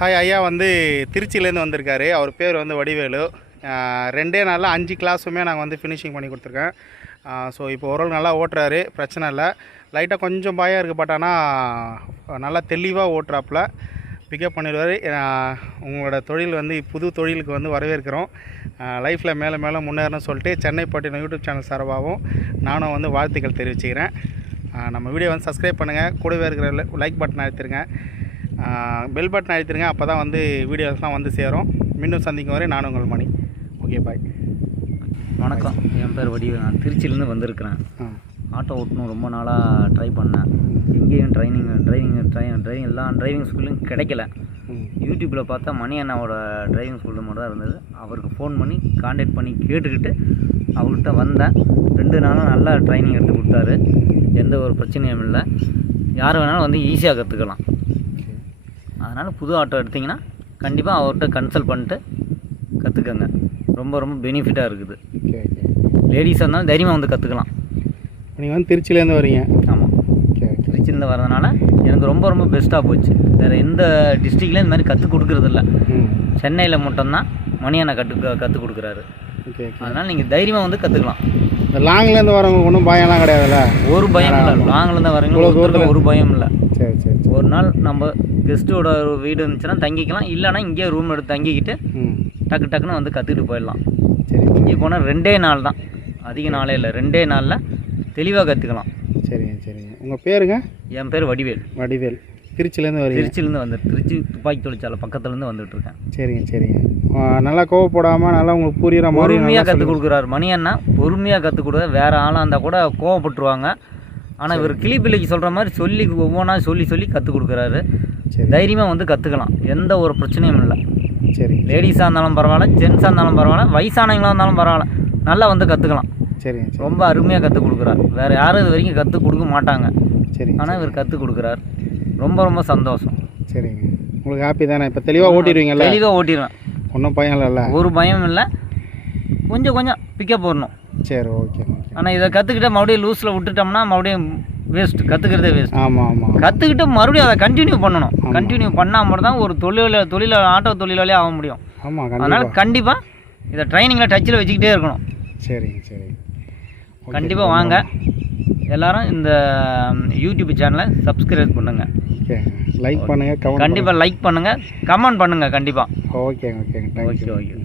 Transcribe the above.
Hi ஐயா வந்து திருச்சியிலேருந்து வந்திருக்காரு. அவர் பேர் வந்து வடிவேலு. ரெண்டே நாளில் அஞ்சு கிளாஸுமே நாங்கள் வந்து ஃபினிஷிங் பண்ணி கொடுத்துருக்கேன் ஸோ இப்போ ஓரளவு நல்லா ஓட்டுறாரு. பிரச்சனை இல்லை. லைட்டாக கொஞ்சம் பாயாக இருக்குது பட் ஆனால் நல்லா தெளிவாக ஓட்டுறாப்புல. பிக்கப் பண்ணிடுவார். உங்களோட தொழில் வந்து புது தொழிலுக்கு வந்து வரவேற்கிறோம். லைஃப்பில் மேலே மேலே முன்னேறணும்னு சொல்லிட்டு சென்னை பட்டினம் யூடியூப் சேனல் சார்பாகவும் நானும் வந்து வாழ்த்துக்கள் தெரிவிச்சுக்கிறேன். நம்ம வீடியோ வந்து சப்ஸ்கிரைப் பண்ணுங்கள் கூடவே இருக்கிற லைக் பட்டன் அழுத்திருங்க பெல் பட்டன் அழுத்திருங்க அப்போ தான் வந்து வீடியோஸ்லாம் வந்து சேரும். மீண்டும் சந்திக்கும் வரை நான் உங்கள் மணி. ஓகே பாய் வணக்கம். என் பேர் வடிவு. நான் திருச்சியிலேருந்து வந்திருக்கிறேன். ஆட்டோ ஓட்டணும் ரொம்ப நாளாக ட்ரை பண்ணேன். எங்கேயும் ட்ரைனிங் டிரைவிங் ட்ரை டிரைவிங் எல்லா டிரைவிங் ஸ்கூல்லையும் கிடைக்கல. யூடியூப்பில் பார்த்தா மணி அண்ணாவோட டிரைவிங் ஸ்கூலில் மட்டும் தான் இருந்தது. அவருக்கு ஃபோன் பண்ணி காண்டாக்ட் பண்ணி கேட்டுக்கிட்டு அவர்கிட்ட வந்தேன். ரெண்டு நாளும் நல்லா ட்ரைனிங் எடுத்து கொடுத்தாரு. எந்த ஒரு பிரச்சனையும் இல்லை. யார் வேணாலும் வந்து ஈஸியாக கற்றுக்கலாம் அதனால் புது ஆட்டோ எடுத்திங்கன்னா கண்டிப்பாக அவர்கிட்ட கன்சல்ட் பண்ணிட்டு கற்றுக்கங்க ரொம்ப ரொம்ப பெனிஃபிட்டாக இருக்குது. ஓகே ஓகே லேடிஸாக இருந்தாலும் தைரியமாக வந்து கற்றுக்கலாம் நீங்கள் வந்து திருச்சியிலேருந்து வரீங்க. ஆமாம் ஓகே திருச்சியிலேருந்து வரதுனால எனக்கு ரொம்ப ரொம்ப பெஸ்ட்டாக போச்சு. வேறு எந்த டிஸ்ட்ரிக்ட்லேயும் இந்த மாதிரி கற்றுக் கொடுக்குறதில்ல. சென்னையில் மட்டும்தான் மணியண்ணா கற்று கற்றுக் கொடுக்குறாரு. ஓகே அதனால் நீங்கள் தைரியமாக வந்து கற்றுக்கலாம் இந்த லாங்லேருந்து வரவங்களுக்கு ஒன்றும் பயம்லாம் கிடையாதுல்ல? ஒரு பயம் இல்லை. இவ்வளோ ஒருத்தருக்கும் ஒரு பயம் இல்லை. சரி சரி ஒரு நாள் நம்ம கெஸ்ட்டோட வீடு இருந்துச்சுன்னா தங்கிக்கலாம். இல்லைன்னா இங்கேயே ரூம் எடுத்து தங்கிக்கிட்டு டக்கு டக்குன்னு வந்து கற்றுக்கிட்டு போயிடலாம். சரி இங்கே போனால் ரெண்டே நாள் தான். அதிக நாளே இல்லை. ரெண்டே நாளில் தெளிவாக கற்றுக்கலாம் சரிங்க சரிங்க. உங்கள் பேருங்க? என் பேர் வடிவேல். வடிவேல். திருச்சியிலேருந்து வரீங்க? திருச்சியிலேருந்து வந்து திருச்சி துப்பாக்கி தொழிற்சாலை பக்கத்துலேருந்து வந்துட்டு இருக்கேன். சரிங்க சரிங்க. நல்லா கோவப்படாமல் நல்லா உங்களுக்கு புரியுற மாதிரி பொறுமையாக கற்றுக் கொடுக்குறாரு மணி அண்ணா பொறுமையாக கற்றுக் கொடுக்குறாரு வேறு ஆளாக இருந்தால் கூட கோவப்பட்டுருவாங்க. ஆனால் இவர் கிளிப்பிள்ளைக்கு சொல்கிற மாதிரி சொல்லி ஒவ்வொன்றா சொல்லி சொல்லி கற்றுக் கொடுக்குறாரு சரி. தைரியமாக வந்து கற்றுக்கலாம் எந்த ஒரு பிரச்சனையும் இல்லை. சரிங்க லேடிஸாக இருந்தாலும் பரவாயில்ல ஜென்ஸாக இருந்தாலும் பரவாயில்ல வயசானவங்களாக இருந்தாலும் பரவாயில்ல. நல்லா வந்து கற்றுக்கலாம் சரிங்க சரி ரொம்ப அருமையாக கற்றுக் கொடுக்குறாரு வேறு யாரும் இது வரைக்கும் கற்றுக் கொடுக்க மாட்டாங்க சரிங்க ஆனால் இவர் கற்றுக் கொடுக்குறாரு ரொம்ப ரொம்ப சந்தோஷம். சரிங்க. உங்களுக்கு ஹாப்பி தானே? இப்போ தெளிவாக ஓட்டிடுவீங்கல்ல? தெளிவாக ஓட்டிடுவேன். ஒன்றும் பயம் இல்லைல்ல? ஒரு பயமும் இல்லை. கொஞ்சம் கொஞ்சம் பிக்கப் போடணும். சரி ஓகே ஆனால் இதை கற்றுக்கிட்ட மறுபடியும் லூஸில் விட்டுட்டோம்னா மறுபடியும் வேஸ்ட் கற்றுக்கிறதே வேஸ்ட் ஆமாம் ஆமாம் கற்றுக்கிட்டு மறுபடியும் அதை கண்டினியூ பண்ணணும். கண்டினியூ பண்ணால் மட்டும் தான் ஒரு தொழில தொழில ஆட்டோ தொழிலாளே ஆக முடியும். ஆமாம் அதனால் கண்டிப்பாக இதை ட்ரைனிங்கில் டச்சில் வச்சுக்கிட்டே இருக்கணும். சரிங்க சரிங்க. கண்டிப்பாக வாங்க. எல்லாரும் இந்த யூடியூப் சேனலை சப்ஸ்கிரைப் பண்ணுங்கள் ஓகே லைக் பண்ணுங்கள் கண்டிப்பாக லைக் பண்ணுங்கள் கமெண்ட் பண்ணுங்கள் கண்டிப்பாக ஓகேங்க தேங்க்யூ ஓகே ஓகே.